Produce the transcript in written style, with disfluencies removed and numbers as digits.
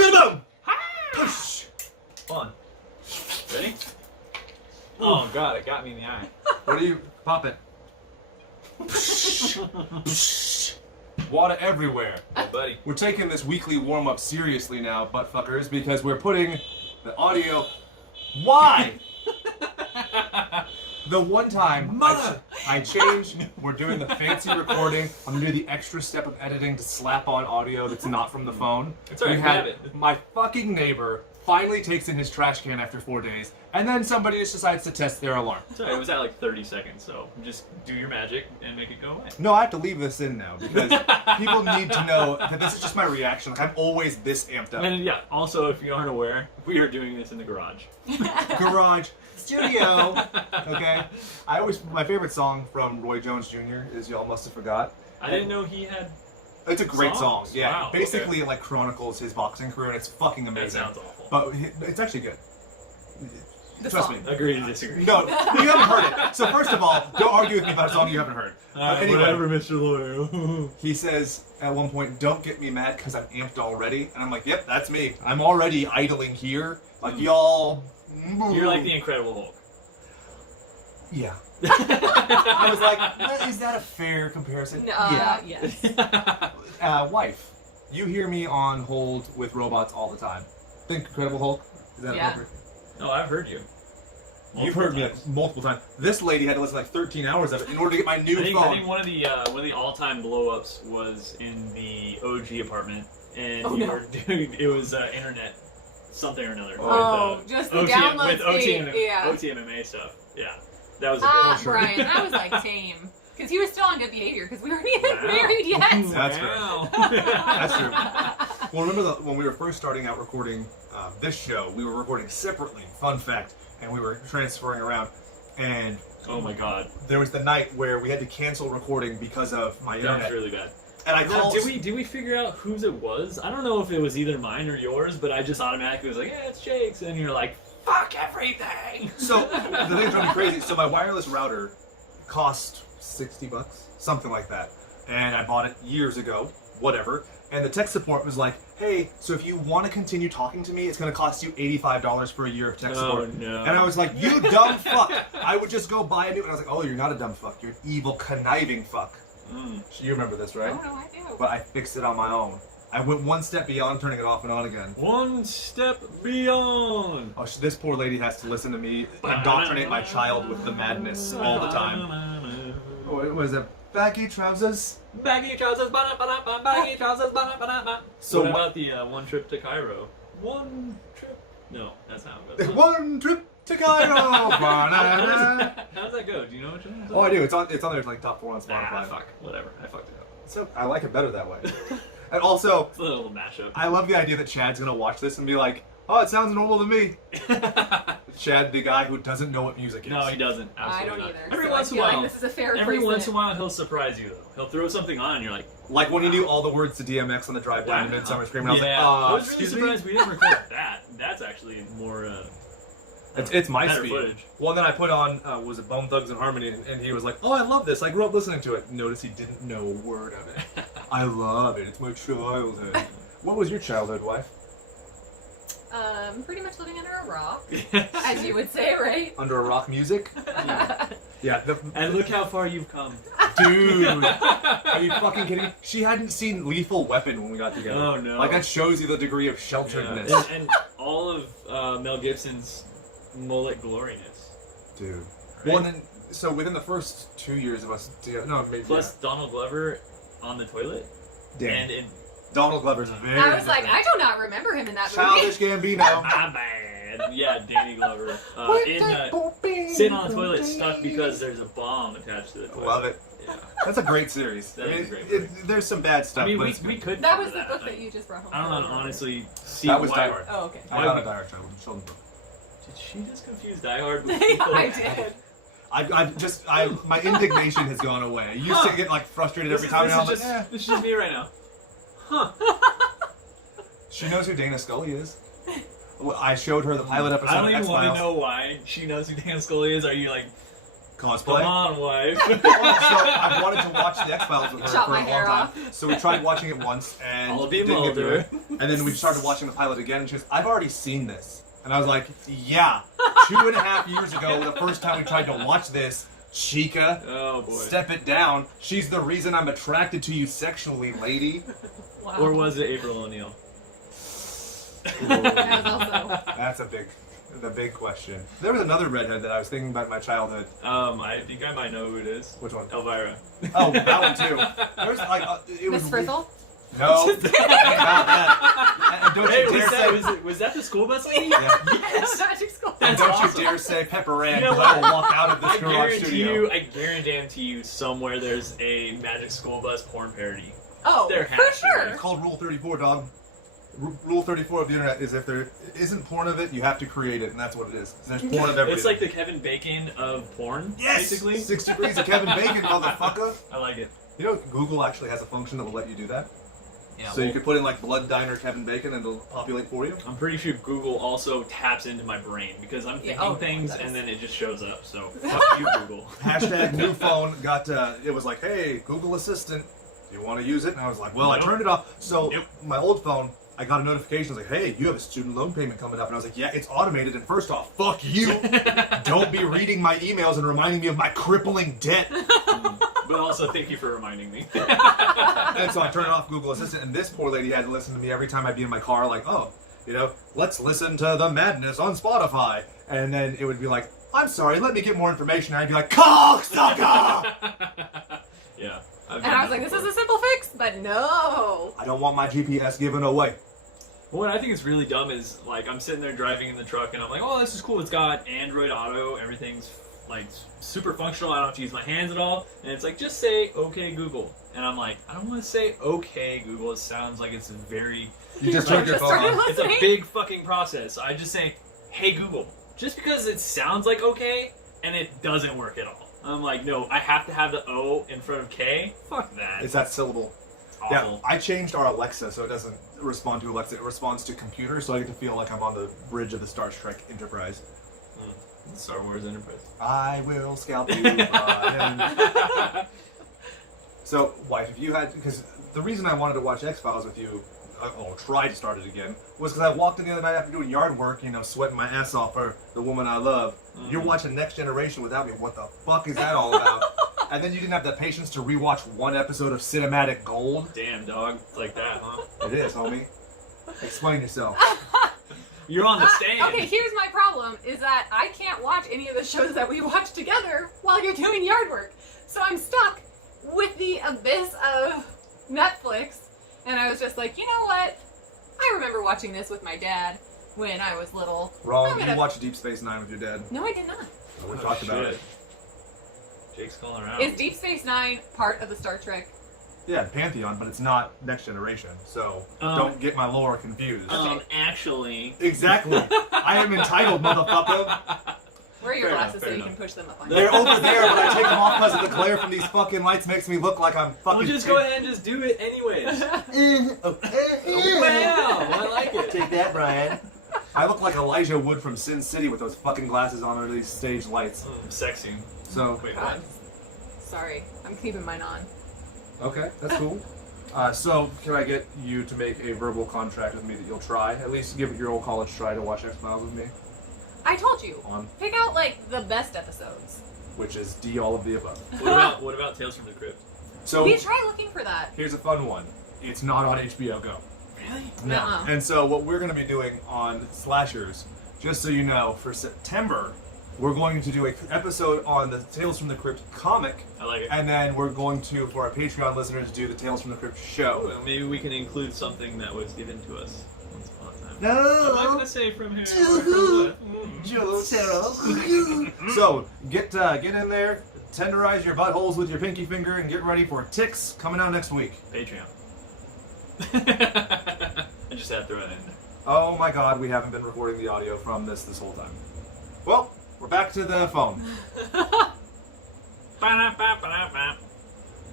Boom! Push! Fun. Ready? Oh god, it got me in the eye. What do you pop it? Water everywhere. Oh, buddy. We're taking this weekly warm-up seriously now, butt fuckers, because we're putting the audio. Why? The one time I changed, we're doing the fancy recording. I'm gonna do the extra step of editing to slap on audio that's not from the phone. It's alright, We had my fucking neighbor finally takes in his trash can after 4 days, and then somebody just decides to test their alarm. Sorry, it was at like 30 seconds, so just do your magic and make it go away. No, I have to leave this in now because people need to know that this is just my reaction. Like, I'm always this amped up. And yeah, also if you aren't aware, we are doing this in the garage. Garage studio. Okay. My favorite song from Roy Jones Jr. is "Y'all Must Have Forgot." I didn't know he had. It's a great song. songs. Yeah. Wow, Basically, okay. it like chronicles his boxing career, and it's fucking That amazing. sounds awful. But it's actually good. Trust me. Agree to disagree. No, you haven't heard it. So first of all, don't argue with me about a song you haven't heard. Anyway, Whatever, Mr. Lawyer. he says at one point, "Don't get me mad because I'm amped already," and I'm like, "Yep, that's me. I'm already idling here. Like y'all." You're like the Incredible Hulk. Yeah. I was like, is that a fair comparison? Yeah. Yes. Wife, you hear me on hold with robots all the time. Think Incredible Hulk? Is that Yeah. appropriate? No, I've heard you. You've heard me like, multiple times. This lady had to listen like 13 hours of it in order to get my new I think phone. one of the all-time blow-ups was in the OG apartment, and Oh, you no. were doing it was internet something or another. Oh, with, just the OT, download with speed, yeah. OTMMA stuff. Yeah, that was a good one. Brian, that was like tame. Because he was still on good behavior, because we weren't even Wow. married yet. That's Wow. That's true. Well, remember when we were first starting out recording this show, we were recording separately, fun fact, and we were transferring around. And Oh my god, there was the night where we had to cancel recording because of my that was internet. really bad. And I Now, called. did we figure out whose it was? I don't know if it was either mine or yours, but I just automatically was like, yeah, it's Jake's, and you're like, fuck everything. So the thing drove me crazy. So my wireless router cost $60, something like that, and I bought it years ago. Whatever. And the tech support was like, hey, so if you want to continue talking to me, it's going to cost you $85 for a year of tech support. Oh no. And I was like, you dumb fuck. I would just go buy a new. And I was like, oh, you're not a dumb fuck. You're an evil, conniving fuck. You remember this, right? Oh, no, I do. But I fixed it on my own. I went one step beyond turning it off and on again. One step beyond. Oh, this poor lady has to listen to me indoctrinate my child with the madness all the time. Oh, what was it? Baggy trousers? Baggy trousers, baggy trousers, So what about the one trip to Cairo? One trip? No, that's not it goes. One trip to Cairo. How does that go? Do you know what you're doing? Oh, I do. It's on there like top 4 on Spotify. Ah, fuck. Whatever. I fucked it up. So I like it better that way. And also, It's a little mashup. I love the idea that Chad's gonna watch this and be like, "Oh, it sounds normal to me." Chad, the guy who doesn't know what music is. No, he doesn't. I Absolutely don't not. either. Every so once I in a feel while, like this is a fair every placement. once in a while, he'll surprise you though. He'll throw something on, and you're like, Like when he knew all the words to DMX on the drive down to Midsummer Scream, and yeah. I I was was really excuse me? surprised we didn't record that. That's actually more. It's my better speed. footage. Well, then I put on, was it Bone Thugs and Harmony, and he was like, "Oh, I love this. I grew up listening to it." Notice he didn't know a word of it. I love it. It's my childhood. What was your childhood, wife? Pretty much living under a rock, as you would say, right? Under a rock music? Yeah. And look how far you've come. Dude, are you fucking kidding me? She hadn't seen Lethal Weapon when we got together. Oh, no. Like that shows you the degree of Yeah. shelteredness. And all of Mel Gibson's mullet gloriness. Dude. Right? Well, and then, so within the first 2 years of us together, no, maybe. Plus Donald Glover on the toilet. Damn. And in Donald Glover's very I was like, different. I do not remember him in that movie. Childish Gambino. my bad. Yeah, Danny Glover. Sitting on the toilet stuck because there's a bomb attached to the toilet. Love it. Yeah. That's a great series. That I mean, is a great movie. there's some bad stuff. I mean, but we it's good. could. That cover was the book that I- you just brought home. I don't honestly see That was why. Die Hard. Oh, okay. I got a Die Hard children's book. Did she just confuse Die Hard with Yeah, I did. My indignation has gone away. I used to get like frustrated every time, and I'm like, This is just me right now. Huh. she knows who Dana Scully is. Well, I showed her the pilot episode I don't of even want X-Files. to know why she knows who Dan Scully is. Are you like cosplay. Come on, wife. So I wanted to watch the X-Files with her Chop for my a long hair time. off. So we tried watching it once and I'll be didn't get through Mulder. it. And then we started watching the pilot again and she goes, I've already seen this. And I was like, yeah, 2.5 years ago, the first time we tried to watch this, Chica, Oh boy. step it down. She's the reason I'm attracted to you sexually, lady. Wow. Or was it April O'Neil? That was also. That's the big question. There was another redhead that I was thinking about in my childhood. I think I might know who it is. Which one? Elvira. Oh, that one too. There's like it was Miss Frizzle? No, not that. And don't Hey, you dare say. was that the school bus lady? Yeah. Yes. Magic School. And That's don't awesome. you dare say Pepper Ann, You know because I will what? walk out of this I garage guarantee studio. you, I guarantee you, somewhere there's a Magic School Bus porn parody. Oh, There for has to be. sure. It's called Rule 34, dog. Rule 34 of the internet is if there isn't porn of it, you have to create it, and that's what it is. There's porn of everything. It's like the Kevin Bacon of porn, yes! basically. 6 degrees of Kevin Bacon, motherfucker. I like it. You know, Google actually has a function that will let you do that. Yeah, So you could put in like blood diner Kevin Bacon and it'll populate for you. I'm pretty sure Google also taps into my brain because I'm thinking oh, things it does. and then it just shows up. So fuck you, Google. Hashtag new phone got it was like, hey, Google Assistant, do you want to use it? And I was like, well, I Nope. turned it off. So Nope. my old phone, I got a notification. I was like, hey, you have a student loan payment coming up. And I was like, yeah, it's automated. And first off, fuck you. Don't be reading my emails and reminding me of my crippling debt. But also, thank you for reminding me. And so I turned off Google Assistant. And this poor lady had to listen to me every time I'd be in my car, like, oh, you know, let's listen to The Madness on Spotify. And then it would be like, I'm sorry, let me get more information. And I'd be like, cocksucker! Yeah. And I was like, this is a simple fix, but no. I don't want my GPS given away. What I think is really dumb is, like, I'm sitting there driving in the truck and I'm like, oh, this is cool. It's got Android Auto. Everything's, like, super functional. I don't have to use my hands at all. And it's like, just say, okay, Google. And I'm like, I don't want to say, okay, Google. It sounds like it's very... You just Like, turned your just phone started on. It's a listening. big fucking process. I just say, hey, Google. Just because it sounds like okay, and it doesn't work at all. I'm like, no, I have to have the O in front of K? Fuck that. It's that syllable. awful. Yeah, I changed our Alexa so it doesn't respond to Alexa. It responds to computer, so I get to feel like I'm on the bridge of the Star Trek Enterprise. Star Wars Enterprise. I will scalp you. So, wife, if you had, because the reason I wanted to watch X-Files with you, or try to start it again, was because I walked in the other night after doing yard work, you know, sweating my ass off for the woman I love. You're watching Next Generation without me. What the fuck is that all about? And then you didn't have the patience to rewatch one episode of Cinematic Gold. Damn, dog. It's like that, huh? It is, homie. Explain yourself. You're on the stand. Okay, here's my problem, is that I can't watch any of the shows that we watch together while you're doing yard work. So I'm stuck with the abyss of Netflix. And I was just like, you know what? I remember watching this with my dad when I was little. Wrong. I'm You gonna- watched Deep Space Nine with your dad. No, I did not. We Oh, talked about shit. it. Jake's calling around. Is Deep Space Nine part of the Star Trek? Yeah, Pantheon, but it's not Next Generation. So don't get my lore confused. Actually... Exactly. I am entitled, motherfucker. Where are your Fair enough, glasses so fair you enough. can push them up on They're over there, but I take them off because of the glare from these fucking lights makes me look like I'm fucking. Well, just go ahead and just do it anyways. Wow, I like it. Take that, Brian. I look like Elijah Wood from Sin City with those fucking glasses on under these stage lights. Sexy. So, Wait, God. what? Sorry, I'm keeping mine on. okay, that's cool. So, can I get you to make a verbal contract with me that you'll try, at least give it your old college try to watch X-Files with me? I told you. On, Pick out, like, the best episodes. which is D all of the above. What about Tales from the Crypt? So, We try looking for that. here's a fun one. It's not on HBO Go. Really? No. Nuh-uh. And so what we're going to be doing on Slashers, just so you know, for September, we're going to do an episode on the Tales from the Crypt comic, I like it. and then we're going to, for our Patreon listeners, do the Tales from the Crypt show. Well, maybe we can include something that was given to us once upon a time. No! I'm not gonna say from here. or from what. So, get in there, tenderize your buttholes with your pinky finger, and get ready for Ticks coming out next week. Patreon. I just had to throw it in there. Oh my god, we haven't been recording the audio from this whole time. Well, we're back to the phone. Ba-da-ba-ba-da.